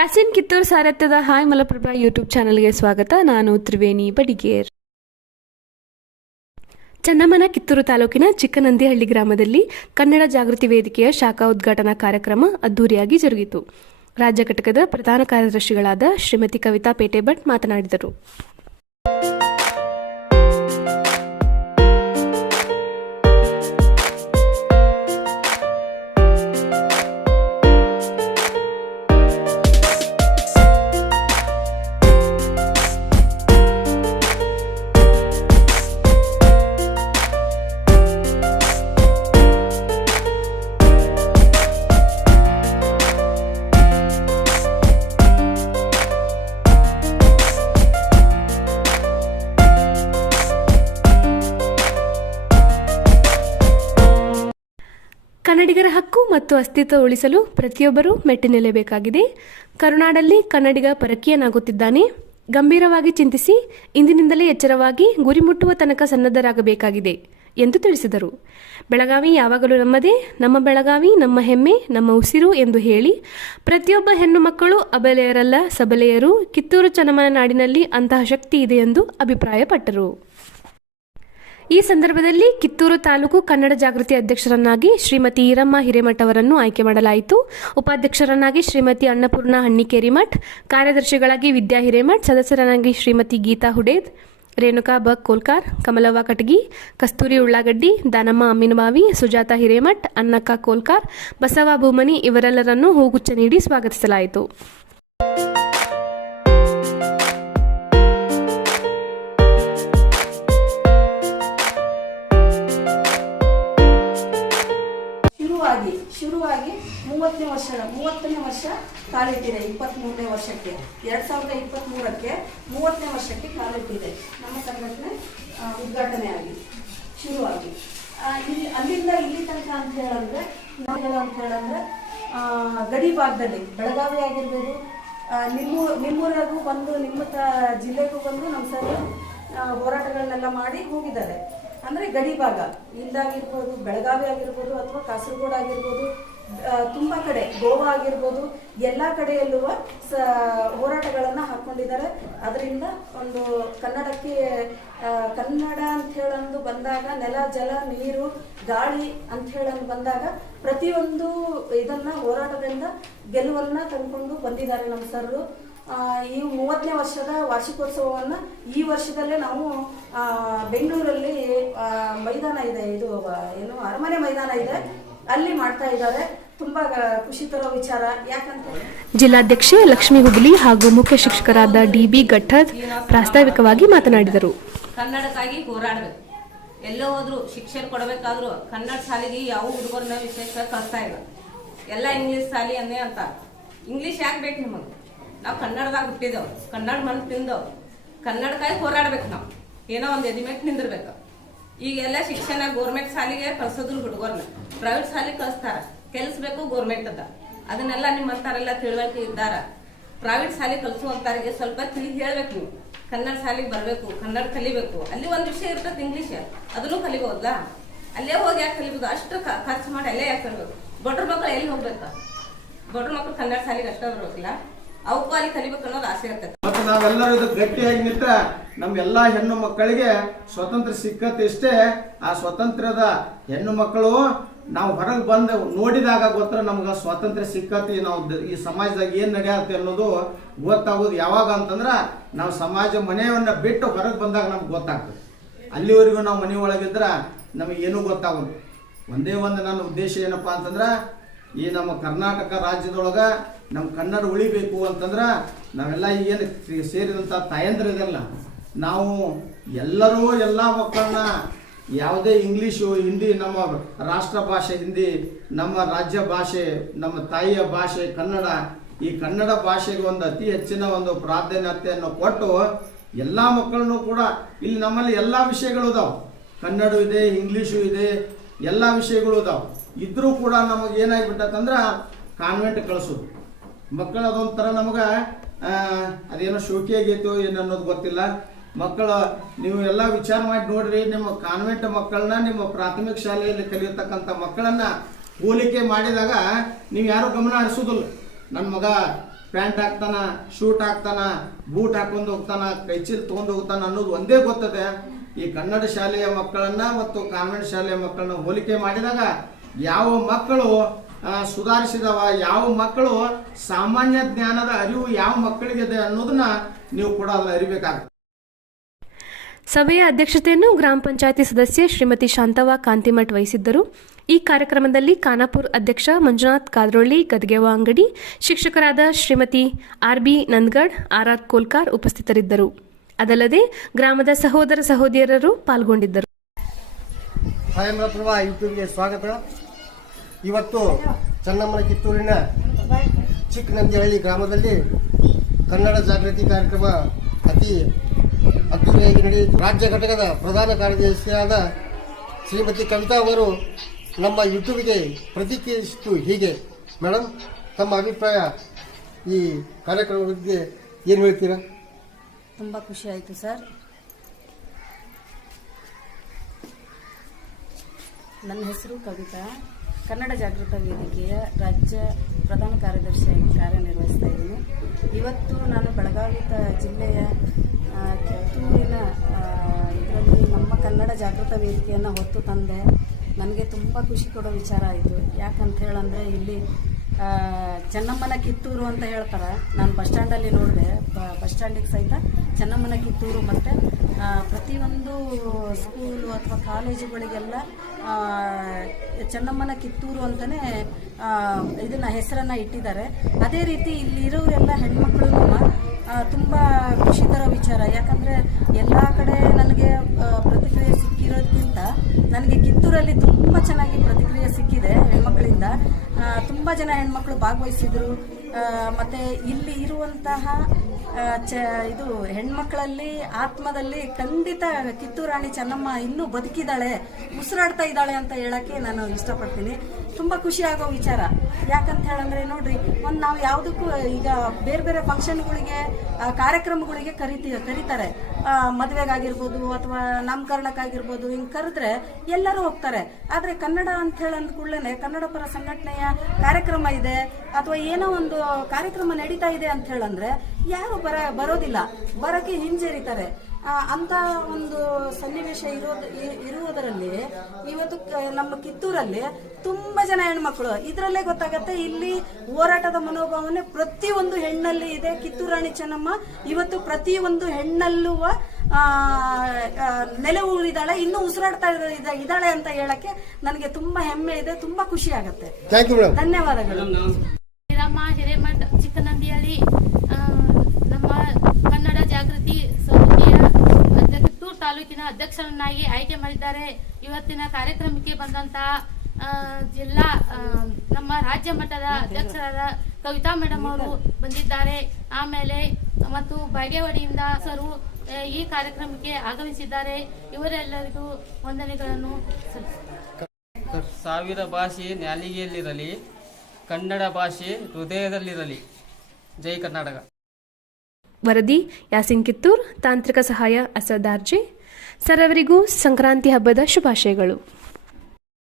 Yasin Kittur ಸಾರಥ್ಯದ hi Malaprabha YouTube ಚಾನಲ್ಗೆ ಸ್ವಾಗತ. ನಾನು ತ್ರಿವೇಣಿ ಬಡಿಗೇರ್. ಚನ್ನಮ್ಮನ ಕಿತ್ತೂರು ತಾಲೂಕಿನ ಚಿಕ್ಕನಂದಿಹಳ್ಳಿ ಗ್ರಾಮದಲ್ಲಿ ಕನ್ನಡ ಜಾಗೃತಿ ವೇದಿಕೆಯ ಶಾಖಾ ಉದ್ಘಾಟನಾ ಕಾರ್ಯಕ್ರಮ ಅದ್ದೂರಿಯಾಗಿ ಜರುಗಿತು. ರಾಜ್ಯ ಘಟಕದ ಪ್ರಧಾನ ಕಾರ್ಯದರ್ಶಿಗಳಾದ ಶ್ರೀಮತಿ ಕವಿತಾ ಪೇಟೆಭಟ್ ಮಾತನಾಡಿದರು. ಕನ್ನಡಿಗರ ಹಕ್ಕು ಮತ್ತು ಅಸ್ತಿತ್ವ ಉಳಿಸಲು ಪ್ರತಿಯೊಬ್ಬರೂ ಮೆಟ್ಟಿನಿಲ್ಲಬೇಕಾಗಿದೆ. ಕರುನಾಡಲ್ಲಿ ಕನ್ನಡಿಗ ಪರಕೀಯನಾಗುತ್ತಿದ್ದಾನೆ. ಗಂಭೀರವಾಗಿ ಚಿಂತಿಸಿ ಇಂದಿನಿಂದಲೇ ಎಚ್ಚರವಾಗಿ ಗುರಿ ಮುಟ್ಟುವ ತನಕ ಸನ್ನದ್ಧರಾಗಬೇಕಾಗಿದೆ ಎಂದು ತಿಳಿಸಿದರು. ಬೆಳಗಾವಿ ಯಾವಾಗಲೂ ನಮ್ಮದೇ, ನಮ್ಮ ಬೆಳಗಾವಿ ನಮ್ಮ ಹೆಮ್ಮೆ, ನಮ್ಮ ಉಸಿರು ಎಂದು ಹೇಳಿ ಪ್ರತಿಯೊಬ್ಬ ಹೆಣ್ಣು ಮಕ್ಕಳು ಅಬಲೆಯರಲ್ಲ ಸಬಲೆಯರು. ಕಿತ್ತೂರು ಚೆನ್ನಮ್ಮನ ನಾಡಿನಲ್ಲಿ ಅಂತಹ ಶಕ್ತಿ ಇದೆ ಎಂದು ಅಭಿಪ್ರಾಯಪಟ್ಟರು. ಈ ಸಂದರ್ಭದಲ್ಲಿ ಕಿತ್ತೂರು ತಾಲೂಕು ಕನ್ನಡ ಜಾಗೃತಿ ಅಧ್ಯಕ್ಷರನ್ನಾಗಿ ಶ್ರೀಮತಿ ಈರಮ್ಮ ಹಿರೇಮಠ್ ಅವರನ್ನು ಆಯ್ಕೆ ಮಾಡಲಾಯಿತು. ಉಪಾಧ್ಯಕ್ಷರನ್ನಾಗಿ ಶ್ರೀಮತಿ ಅನ್ನಪೂರ್ಣ ಹಣ್ಣಿಕೇರಿಮಠ್, ಕಾರ್ಯದರ್ಶಿಗಳಾಗಿ ವಿದ್ಯಾ ಹಿರೇಮಠ್, ಸದಸ್ಯರನ್ನಾಗಿ ಶ್ರೀಮತಿ ಗೀತಾ ಹುಡೇದ್, ರೇಣುಕಾ ಬಕ್ ಕೋಲ್ಕಾರ್, ಕಮಲವ್ವ ಕಟಗಿ, ಕಸ್ತೂರಿ ಉಳ್ಳಾಗಡ್ಡಿ, ದಾನಮ್ಮ ಅಮ್ಮಿನಬಾವಿ, ಸುಜಾತ ಹಿರೇಮಠ್, ಅನ್ನಕ್ಕ ಕೋಲ್ಕಾರ್, ಬಸವ ಭೂಮನಿ ಇವರೆಲ್ಲರನ್ನೂ ಹೂಗುಚ್ಛ ನೀಡಿ ಸ್ವಾಗತಿಸಲಾಯಿತು. ಶುರುವಾಗಿ 30ನೇ ವರ್ಷ ಕಾಲಿಟ್ಟಿದೆ. 23ನೇ ವರ್ಷಕ್ಕೆ 2023ಕ್ಕೆ 30ನೇ ವರ್ಷಕ್ಕೆ ಕಾಲಿಟ್ಟಿದೆ. ನಮ್ಮ ಸಂಘಟನೆ ಉದ್ಘಾಟನೆ ಆಗಿ ಶುರುವಾಗಿ ಅಲ್ಲಿಂದ ಇಲ್ಲಿ ತನಕ ಅಂತ ಹೇಳಂದ್ರೆ ಗಡಿ ಭಾಗದಲ್ಲಿ ಬೆಳಗಾವಿ ಆಗಿರ್ಬೋದು, ನಿಮ್ಮೂರಿಗೂ ಬಂದು ನಿಮ್ಮ ಜಿಲ್ಲೆಗೂ ಬಂದು ನಮ್ಮ ಸರ್ ಹೋರಾಟಗಳನ್ನೆಲ್ಲ ಮಾಡಿ ಹೋಗಿದ್ದಾರೆ. ಅಂದರೆ ಗಡಿ ಭಾಗ ಇಲ್ಲಾಗಿರ್ಬೋದು, ಬೆಳಗಾವಿ ಆಗಿರ್ಬೋದು, ಅಥವಾ ಕಾಸರಗೋಡು ಆಗಿರ್ಬೋದು, ತುಂಬ ಕಡೆ ಗೋವಾ ಆಗಿರ್ಬೋದು, ಎಲ್ಲ ಕಡೆಯಲ್ಲೂ ಹೋರಾಟಗಳನ್ನು ಹಾಕ್ಕೊಂಡಿದ್ದಾರೆ. ಅದರಿಂದ ಒಂದು ಕನ್ನಡಕ್ಕೆ ಕನ್ನಡ ಅಂತ ಹೇಳಂದು ಬಂದಾಗ ನೆಲ, ಜಲ, ನೀರು, ಗಾಳಿ ಅಂತ ಹೇಳಂದು ಬಂದಾಗ ಪ್ರತಿಯೊಂದು ಇದನ್ನು ಹೋರಾಟದಿಂದ ಗೆಲುವನ್ನು ತಂದುಕೊಂಡು ಬಂದಿದ್ದಾರೆ ನಮ್ಮ ಸರ್ರು. ಈ 30ನೇ ವರ್ಷದ ವಾರ್ಷಿಕೋತ್ಸವವನ್ನು ಈ ವರ್ಷದಲ್ಲೇ ನಾವು ಬೆಂಗಳೂರಲ್ಲಿ ಮೈದಾನ ಇದೆ, ಇದು ಏನು ಅರಮನೆ ಮೈದಾನ ಇದೆ, ಅಲ್ಲಿ ಮಾಡ್ತಾ ಇದ್ದಾರೆ. ತುಂಬಾ ಖುಷಿ ತರೋ ವಿಚಾರ. ಯಾಕಂತ ಜಿಲ್ಲಾಧ್ಯಕ್ಷೆ ಲಕ್ಷ್ಮೀ ಹುಬ್ಳಿ ಹಾಗೂ ಮುಖ್ಯ ಶಿಕ್ಷಕರಾದ ಡಿ.ಬಿ. ಗಟ್ಟದ್ ಪ್ರಾಸ್ತಾವಿಕವಾಗಿ ಮಾತನಾಡಿದರು. ಕನ್ನಡಕ್ಕಾಗಿ ಹೋರಾಡಬೇಕು. ಎಲ್ಲೋ ಹೋದ್ರು ಶಿಕ್ಷಣ ಕೊಡಬೇಕಾದ್ರು ಕನ್ನಡ ಶಾಲೆಗೆ ಯಾವ ಹುಡುಗರನ್ನ ವಿಶೇಷ ಕಳಿಸ್ತಾ ಇಲ್ಲ. ಎಲ್ಲ ಇಂಗ್ಲಿಷ್ ಶಾಲೆ ಅನ್ನೇ ಅಂತ. ಇಂಗ್ಲಿಷ್ ಯಾಕೆ ಬೇಕು ನಿಮಗೆ? ನಾವು ಕನ್ನಡದಾಗ ಹುಟ್ಟಿದೆವು, ಕನ್ನಡ ಮಣ್ಣು ತಿಂದವು. ಕನ್ನಡಕ್ಕಾಗಿ ಹೋರಾಡ್ಬೇಕು. ನಾವು ಏನೋ ಒಂದು ಎದಿಮೆಟ್ ನಿಂದಿರ್ಬೇಕು. ಈಗೆಲ್ಲ ಶಿಕ್ಷಣ ಗೋರ್ಮೆಂಟ್ ಶಾಲೆಗೆ ಕಳ್ಸೋದ್ರು ಹುಡುಗರ್ನ, ಪ್ರೈವೇಟ್ ಶಾಲೆಗೆ ಕಳಿಸ್ತಾರ. ಕೆಲ್ಸಬೇಕು ಗೋರ್ಮೆಂಟ್ ಅದ, ಅದನ್ನೆಲ್ಲ ನಿಮ್ಮಂತಾರೆಲ್ಲ ತಿಳುವಳಿಕೆ ಇದ್ದಾರ. ಪ್ರೈವೇಟ್ ಶಾಲೆ ಕಲಿಸುವಂತಾರಿಗೆ ಸ್ವಲ್ಪ ತಿಳಿ ಹೇಳ್ಬೇಕು. ನೀವು ಕನ್ನಡ ಶಾಲೆಗೆ ಬರಬೇಕು, ಕನ್ನಡ ಕಲಿಬೇಕು. ಅಲ್ಲಿ ಒಂದು ವಿಷಯ ಇರ್ತದೆ ಇಂಗ್ಲೀಷ್, ಅದನ್ನು ಕಲಿಬೋದಲ್ಲ. ಅಲ್ಲೇ ಹೋಗಿ ಯಾಕೆ ಕಲಿಬೋದು? ಅಷ್ಟು ಖರ್ಚು ಮಾಡಿ ಅಲ್ಲೇ ಯಾಕೆ ಕಲಿಬೇಕು? ಬಡ್ರ ಮಕ್ಕಳು ಎಲ್ಲಿ ಹೋಗ್ಬೇಕು? ಬಡ್ರ ಮಕ್ಕಳು ಕನ್ನಡ ಶಾಲೆಗೆ ಅಷ್ಟೇ ಬರ್ಬೇಕಿಲ್ಲ, ಅವಕ್ಕೂ ಅಲ್ಲಿ ಕಲಿಬೇಕು ಅನ್ನೋದು ಆಸೆ ಇರ್ತದೆ. ಮತ್ತು ನಾವೆಲ್ಲರೂ ಇದು ಗಟ್ಟಿಯಾಗಿ ನಿಂತ ನಮ್ಮೆಲ್ಲಾ ಹೆಣ್ಣು ಮಕ್ಕಳಿಗೆ ಸ್ವತಂತ್ರ ಸಿಕ್ಕತ್ತಷ್ಟೇ. ಆ ಸ್ವತಂತ್ರದ ಹೆಣ್ಣು ಮಕ್ಕಳು ನಾವು ಹೊರಗೆ ಬಂದು ನೋಡಿದಾಗ ಗೊತ್ತರ ನಮ್ಗೆ ಸ್ವಾತಂತ್ರ್ಯ ಸಿಕ್ಕತಿ, ನಾವು ಈ ಸಮಾಜದಾಗ ಏನು ನಡೆಯತ್ತೆ ಅನ್ನೋದು ಗೊತ್ತಾಗೋದು ಯಾವಾಗ ಅಂತಂದ್ರೆ ನಾವು ಸಮಾಜ ಮನೆಯನ್ನ ಬಿಟ್ಟು ಹೊರಗೆ ಬಂದಾಗ ನಮ್ಗೆ ಗೊತ್ತಾಗ್ತದೆ. ಅಲ್ಲಿವರೆಗೂ ನಾವು ಮನೆ ಒಳಗಿದ್ರೆ ನಮಗೇನೂ ಗೊತ್ತಾಗೋದು. ಒಂದೇ ಒಂದು ನನ್ನ ಉದ್ದೇಶ ಏನಪ್ಪ ಅಂತಂದ್ರೆ ಈ ನಮ್ಮ ಕರ್ನಾಟಕ ರಾಜ್ಯದೊಳಗೆ ನಮ್ಮ ಕನ್ನಡ ಉಳಿಬೇಕು ಅಂತಂದ್ರೆ ನಾವೆಲ್ಲ ಏನು ಸೇರಿದಂಥ ತಾಯಂದ್ರದಲ್ಲ, ನಾವು ಎಲ್ಲರೂ ಎಲ್ಲ ಮಕ್ಕಳನ್ನ ಯಾವುದೇ ಇಂಗ್ಲೀಷು, ಹಿಂದಿ, ನಮ್ಮ ರಾಷ್ಟ್ರ ಭಾಷೆ ಹಿಂದಿ, ನಮ್ಮ ರಾಜ್ಯ ಭಾಷೆ, ನಮ್ಮ ತಾಯಿಯ ಭಾಷೆ ಕನ್ನಡ, ಈ ಕನ್ನಡ ಭಾಷೆಗೆ ಒಂದು ಅತಿ ಹೆಚ್ಚಿನ ಒಂದು ಪ್ರಾಧಾನ್ಯತೆಯನ್ನು ಕೊಟ್ಟು ಎಲ್ಲ ಮಕ್ಕಳನ್ನು ಕೂಡ ಇಲ್ಲಿ ನಮ್ಮಲ್ಲಿ ಎಲ್ಲ ವಿಷಯಗಳು ಇದಾವೆ. ಕನ್ನಡ ಇದೆ, ಇಂಗ್ಲೀಷು ಇದೆ, ಎಲ್ಲ ವಿಷಯಗಳು ಇದಾವೆ. ಇದ್ರೂ ಕೂಡ ನಮಗೆ ಏನಾಗಿಬಿಟ್ಟಂದ್ರೆ ಕಾನ್ವೆಂಟ್ ಕಳಿಸೋದು ಮಕ್ಕಳು ಅದೊಂಥರ ನಮಗೆ ಅದೇನೋ ಶೋಕಿ ಆಗೈತೋ ಏನು ಅನ್ನೋದು ಗೊತ್ತಿಲ್ಲ. ಮಕ್ಕಳು ನೀವು ಎಲ್ಲ ವಿಚಾರ ಮಾಡಿ ನೋಡ್ರಿ, ನಿಮ್ಮ ಕಾನ್ವೆಂಟ್ ಮಕ್ಕಳನ್ನ ನಿಮ್ಮ ಪ್ರಾಥಮಿಕ ಶಾಲೆಯಲ್ಲಿ ಕಲಿಯತಕ್ಕಂಥ ಮಕ್ಕಳನ್ನ ಹೋಲಿಕೆ ಮಾಡಿದಾಗ ನೀವು ಯಾರು ಗಮನ ಹರಿಸೋದಿಲ್ಲ. ನನ್ನ ಮಗ ಪ್ಯಾಂಟ್ ಹಾಕ್ತಾನ, ಶೂಟ್ ಹಾಕ್ತಾನ, ಬೂಟ್ ಹಾಕೊಂಡು ಹೋಗ್ತಾನ, ಕೈಚೀಲ್ ತಗೊಂಡು ಹೋಗ್ತಾನ ಅನ್ನೋದು ಒಂದೇ ಗೊತ್ತದೆ. ಈ ಕನ್ನಡ ಶಾಲೆಯ ಮಕ್ಕಳನ್ನ ಮತ್ತು ಕಾನ್ವೆಂಟ್ ಶಾಲೆಯ ಮಕ್ಕಳನ್ನ ಹೋಲಿಕೆ ಮಾಡಿದಾಗ ಯಾವ ಮಕ್ಕಳು ಸುಧಾರಿಸಿದವ, ಯಾವ ಮಕ್ಕಳು ಸಾಮಾನ್ಯ ಜ್ಞಾನದ ಅರಿವು ಯಾವ ಮಕ್ಕಳಿಗಿದೆ ಅನ್ನೋದನ್ನ ನೀವು ಕೂಡ ಅದನ್ನ ಅರಿಬೇಕಾಗ್ತದೆ. ಸಭೆಯ ಅಧ್ಯಕ್ಷತೆಯನ್ನು ಗ್ರಾಮ ಪಂಚಾಯತಿ ಸದಸ್ಯೆ ಶ್ರೀಮತಿ ಶಾಂತವ್ವ ಕಾಂತಿಮಠ್ ವಹಿಸಿದ್ದರು. ಈ ಕಾರ್ಯಕ್ರಮದಲ್ಲಿ ಖಾನಾಪುರ ಅಧ್ಯಕ್ಷ ಮಂಜುನಾಥ್ ಕಾದ್ರೊಳ್ಳಿ ಗದ್ಗೆವ ಅಂಗಡಿ, ಶಿಕ್ಷಕರಾದ ಶ್ರೀಮತಿ ಆರ್.ಬಿ. ನಂದಗಡ್, ಆರ್.ಆರ್. ಕೋಲ್ಕಾರ್ ಉಪಸ್ಥಿತರಿದ್ದರು. ಅದಲ್ಲದೆ ಗ್ರಾಮದ ಸಹೋದರ ಸಹೋದರಿಯರು ಪಾಲ್ಗೊಂಡಿದ್ದರು. ಯೂಟ್ಯೂಬ್ಗೆ ಸ್ವಾಗತ. ಇವತ್ತು ಚನ್ನಮ್ಮನ ಕಿತ್ತೂರಿನ ಚಿಕ್ಕನಂದಿಹಳ್ಳಿ ಗ್ರಾಮದಲ್ಲಿ ಕನ್ನಡ ಜಾಗೃತಿ ಕಾರ್ಯಕ್ರಮ ಅತಿ ಅದ್ದೂರಿಯಾಗಿ ನಡೆಯಿತು. ರಾಜ್ಯ ಘಟಕದ ಪ್ರಧಾನ ಕಾರ್ಯದರ್ಶಿಯಾದ ಶ್ರೀಮತಿ ಕವಿತಾ ಅವರು ನಮ್ಮ ಯೂಟ್ಯೂಬ್ಗೆ ಪ್ರತಿಕ್ರಿಯಿಸಿತು ಹೀಗೆ. ಮೇಡಮ್, ತಮ್ಮ ಅಭಿಪ್ರಾಯ ಈ ಕಾರ್ಯಕ್ರಮದ ಬಗ್ಗೆ ಏನು ಹೇಳ್ತೀರಾ? ತುಂಬ ಖುಷಿ ಆಯಿತು ಸರ್. ನನ್ನ ಹೆಸರು ಕವಿತಾ. ಕನ್ನಡ ಜಾಗೃತ ವೇದಿಕೆಯ ರಾಜ್ಯ ಪ್ರಧಾನ ಕಾರ್ಯದರ್ಶಿಯಾಗಿ ಕಾರ್ಯನಿರ್ವಹಿಸ್ತಾ ಇದ್ದೀನಿ. ಇವತ್ತು ನಾನು ಬೆಳಗಾವಿ ಜಿಲ್ಲೆಯ ಕಿತ್ತೂರಿನ ಇದರಲ್ಲಿ ನಮ್ಮ ಕನ್ನಡ ಜಾಗೃತ ವೇದಿಕೆಯನ್ನು ಹೊತ್ತು ತಂದೆ. ನನಗೆ ತುಂಬ ಖುಷಿ ಕೊಡೋ ವಿಚಾರ ಆಯಿತು. ಯಾಕಂತ ಹೇಳಂದರೆ ಇಲ್ಲಿ ಚೆನ್ನಮ್ಮನ ಕಿತ್ತೂರು ಅಂತ ಹೇಳ್ತಾರೆ. ನಾನು ಬಸ್ ಸ್ಟ್ಯಾಂಡಲ್ಲಿ ನೋಡಿದೆ, ಬಸ್ ಸ್ಟ್ಯಾಂಡಿಗೆ ಸಹಿತ ಚೆನ್ನಮ್ಮನ ಕಿತ್ತೂರು ಮತ್ತು ಪ್ರತಿಯೊಂದು ಸ್ಕೂಲು ಅಥವಾ ಕಾಲೇಜುಗಳಿಗೆಲ್ಲ ಚೆನ್ನಮ್ಮನ ಕಿತ್ತೂರು ಅಂತಲೇ ಇದನ್ನು ಹೆಸರನ್ನು ಇಟ್ಟಿದ್ದಾರೆ. ಅದೇ ರೀತಿ ಇಲ್ಲಿರೋರೆಲ್ಲ ಹೆಣ್ಮಕ್ಳು ತುಂಬ ಖುಷಿ ತರೋ ವಿಚಾರ. ಯಾಕಂದರೆ ಎಲ್ಲ ಕಡೆ ನನಗೆ ಪ್ರತಿಕ್ರಿಯೆ ಸಿಕ್ಕಿರೋದಕ್ಕಿಂತ ನನಗೆ ಕಿತ್ತೂರಲ್ಲಿ ತುಂಬ ಚೆನ್ನಾಗಿ ಪ್ರತಿಕ್ರಿಯೆ ಸಿಕ್ಕಿದೆ ಹೆಣ್ಮಕ್ಳಿಂದ. ತುಂಬ ಜನ ಹೆಣ್ಮಕ್ಳು ಭಾಗವಹಿಸಿದರು. ಮತ್ತು ಇಲ್ಲಿ ಇರುವಂತಹ ಇದು ಹೆಣ್ಮಕ್ಳಲ್ಲಿ ಆತ್ಮದಲ್ಲಿ ಖಂಡಿತ ಕಿತ್ತೂರಾಣಿ ಚೆನ್ನಮ್ಮ ಇನ್ನೂ ಬದುಕಿದ್ದಾಳೆ, ಉಸಿರಾಡ್ತಾ ಇದ್ದಾಳೆ ಅಂತ ಹೇಳೋಕ್ಕೆ ನಾನು ಇಷ್ಟಪಡ್ತೀನಿ. ತುಂಬ ಖುಷಿ ಆಗೋ ವಿಚಾರ. ಯಾಕಂತ ಹೇಳಂದ್ರೆ ನೋಡ್ರಿ, ಒಂದು ನಾವು ಯಾವುದಕ್ಕೂ ಈಗ ಬೇರೆ ಬೇರೆ ಫಂಕ್ಷನ್ಗಳಿಗೆ ಕಾರ್ಯಕ್ರಮಗಳಿಗೆ ಕರೀತಾರೆ. ಮದುವೆಗಾಗಿರ್ಬೋದು ಅಥವಾ ನಾಮಕರಣಕ್ಕಾಗಿರ್ಬೋದು, ಹಿಂಗೆ ಕರೆದ್ರೆ ಎಲ್ಲರೂ ಹೋಗ್ತಾರೆ. ಆದರೆ ಕನ್ನಡ ಅಂತ ಹೇಳಿ ಅಂದ ಕೂಡಲೇ ಕನ್ನಡ ಪರ ಸಂಘಟನೆಯ ಕಾರ್ಯಕ್ರಮ ಇದೆ ಅಥವಾ ಏನೋ ಒಂದು ಕಾರ್ಯಕ್ರಮ ನಡೀತಾ ಇದೆ ಅಂತ ಹೇಳಂದ್ರೆ ಯಾರು ಬರೋದಿಲ್ಲ, ಬರೋಕ್ಕೆ ಹಿಂಜರಿತಾರೆ. ಅಂತ ಒಂದು ಸನ್ನಿವೇಶ ಇರುವುದರಲ್ಲಿ ಇವತ್ತು ನಮ್ಮ ಕಿತ್ತೂರಲ್ಲಿ ತುಂಬ ಜನ ಹೆಣ್ಮಕ್ಳು, ಇದರಲ್ಲೇ ಗೊತ್ತಾಗತ್ತೆ ಇಲ್ಲಿ ಹೋರಾಟದ ಮನೋಭಾವನೆ ಪ್ರತಿಯೊಂದು ಹೆಣ್ಣಲ್ಲಿ ಇದೆ. ಕಿತ್ತೂರಾಣಿ ಚೆನ್ನಮ್ಮ ಇವತ್ತು ಪ್ರತಿಯೊಂದು ಹೆಣ್ಣಲ್ಲೂ ನೆಲೆ ಊರಿದಾಳೆ, ಇನ್ನೂ ಉಸಿರಾಡ್ತಾ ಇದ್ದಾಳೆ ಅಂತ ಹೇಳಕ್ಕೆ ನನಗೆ ತುಂಬಾ ಹೆಮ್ಮೆ ಇದೆ, ತುಂಬಾ ಖುಷಿ ಆಗತ್ತೆ. ಧನ್ಯವಾದಗಳು. ಹಿರೇಮಠ ಚಿಕ್ಕನಂದಿಹಳ್ಳಿ ನಮ್ಮ ಕನ್ನಡ ಜಾಗೃತಿ ಸಮಿತಿಯ ಕಿತ್ತೂರು ತಾಲೂಕಿನ ಅಧ್ಯಕ್ಷರನ್ನಾಗಿ ಆಯ್ಕೆ ಮಾಡಿದ್ದಾರೆ. ಇವತ್ತಿನ ಕಾರ್ಯಕ್ರಮಕ್ಕೆ ಬಂದಂತಹ ಜಿಲ್ಲಾ ನಮ್ಮ ರಾಜ್ಯ ಮಟ್ಟದ ಅಧ್ಯಕ್ಷರಾದ ಕವಿತಾ ಮೇಡಮ್ ಅವರು ಬಂದಿದ್ದಾರೆ. ಆಮೇಲೆ ಮತ್ತು ಬಾಗೇವಾಡಿಯಿಂದ ಸರು ಈ ಕಾರ್ಯಕ್ರಮಕ್ಕೆ ಆಗಮಿಸಿದ್ದಾರೆ. ಇವರೆಲ್ಲರಿಗೂ ವಂದನೆಗಳನ್ನು ಸಲ್ಲಿಸುತ್ತಾರೆ. ಸಾವಿರ ಭಾಷೆ ನ್ಯಾಲಿಗೆಯಲ್ಲಿರಲಿ, ಕನ್ನಡ ಭಾಷೆ ಹೃದಯದಲ್ಲಿರಲಿ. ಜೈ ಕರ್ನಾಟಕ. ವರದಿ ಯಾಸಿನ್ ಕಿತ್ತೂರ್, ತಾಂತ್ರಿಕ ಸಹಾಯ ಅಸದಾರ್ಜೆ. ಸರ್ವರಿಗೂ ಸಂಕ್ರಾಂತಿ ಹಬ್ಬದ ಶುಭಾಶಯಗಳು.